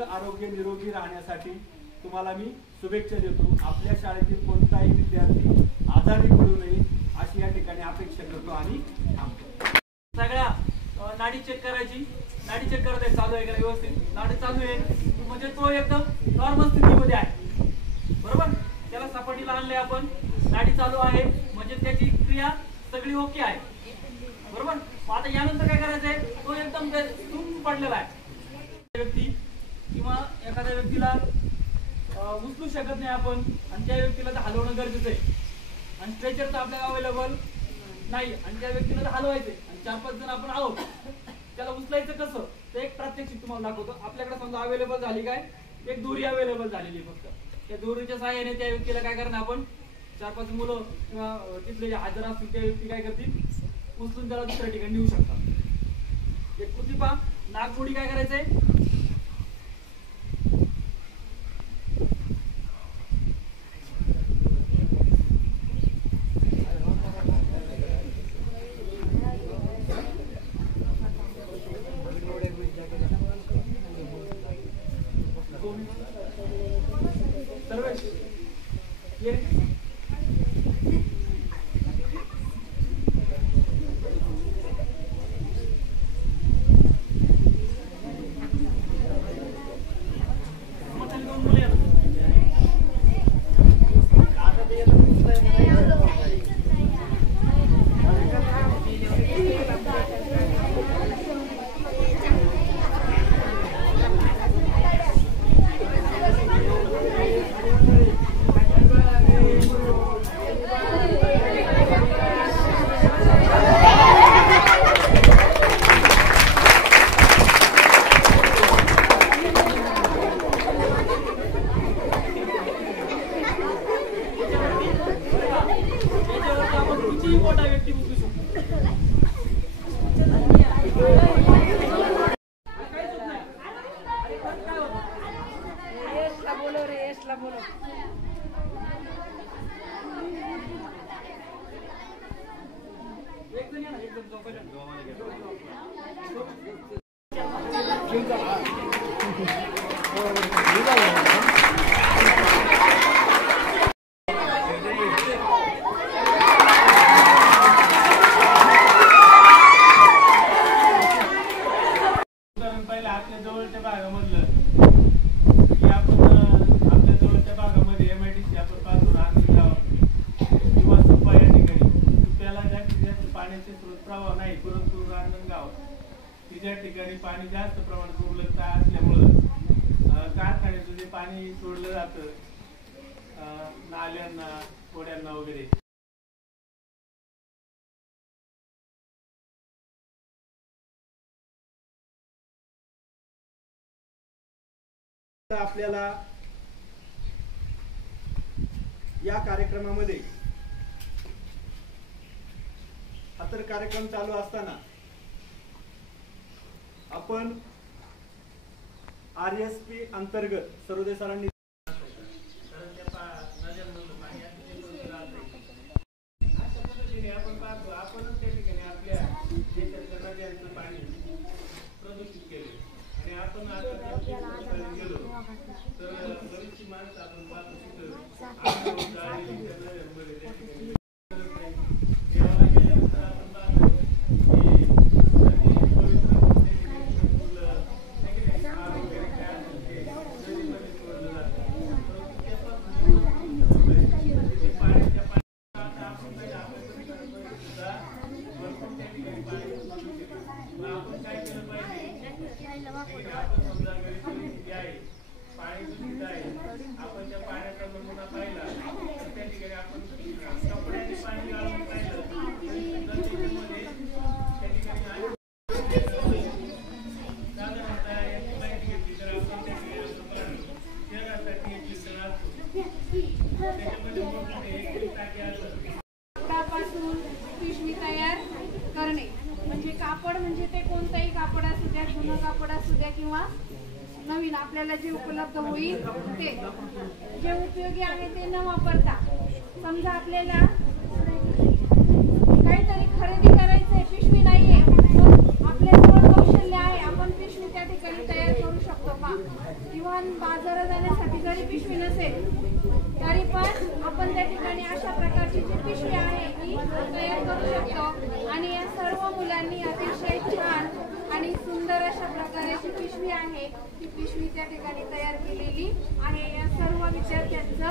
असं आरोग्य निरोगी राहण्यासाठी तुम्हाला मी शुभेच्छा देतो। आपल्या शाळेतील कोणताही विद्यार्थी आजारी पडू नये अशी या ठिकाणी अपेक्षा करतो आणि थांबतो। सगळ्या नाडी चेक करायची, नाडी चेक करते चालू आहे का व्यवस्थित, नाडी चालू आहे म्हणजे तो एकदम नॉर्मल स्थितीमध्ये आहे, बरोबर। त्याला सपाटीला आणले आपण, नाडी चालू आहे म्हणजे त्याची क्रिया सगळी ओके आहे, बरोबर। आता यानंतर काय करायचंय, तो एकदम सुन्न पडलेला आहे व्यक्ती किंवा एखाद्या व्यक्तीला उचलू शकत नाही आपण आणि त्या व्यक्तीला हलवणं गरजेचं आहे आणि स्ट्रेचर तर आपल्याला अवेलेबल नाही आणि त्या व्यक्तीला हलवायचे आणि 4-5 जण आपण आहोत, त्याला उचलायचं कसं ते एक प्रात्यक्षिक तुम्हाला दाखवतो। आपल्याकडे समजा अवेलेबल झाली काय, एक दोरी अवेलेबल झालेली, फक्त त्या दोरीच्या सहाय्याने त्या व्यक्तीला काय करणार आपण, 4-5 मुलं किंवा तिथले हजर असतील त्या व्यक्ती काय करतील, उचलून त्याला दुसऱ्या ठिकाणी नेऊ शकतात। एक कृती पहा, नागमोडी काय करायचंय, ठिकाणी पाणी जास्त प्रमाणात उपलब्ध असल्यामुळे कारखान्याचं जे पाणी सोडलं जातं नाल्यांना, ओढ्यांना वगैरे, आपल्याला या कार्यक्रमामध्ये हा तर कार्यक्रम चालू असताना आपण RSP अंतर्गत सर्वोदय सरांनी आपण त्या ठिकाणी आपल्या देशाच्या नद्यांचं पाणी प्रदूषित केले आणि आपण आता गेलो तर बरीचशी माणसं आपण पाहतो पिशवी तयार करणे म्हणजे कापड म्हणजे ते कोणताही कापड असू द्या, जुनं कापड असू द्या किंवा नवीन आपल्याला जे उपलब्ध होईल ते जे उपयोगी आहे ते न वापरता समजा आपल्याला काहीतरी खरेदी करायचंय, पिशवी नाहीये, आपल्याजवळ कौशल्य आहे, आपण पिशवी त्या ठिकाणी तयार करू शकतो का? मुलांनी अतिशय छान आणि सुंदर अशा प्रकारे जी पिशवी आहे ती पिशवी त्या ठिकाणी तयार केलेली आहे. या सर्व विद्यार्थ्यांचं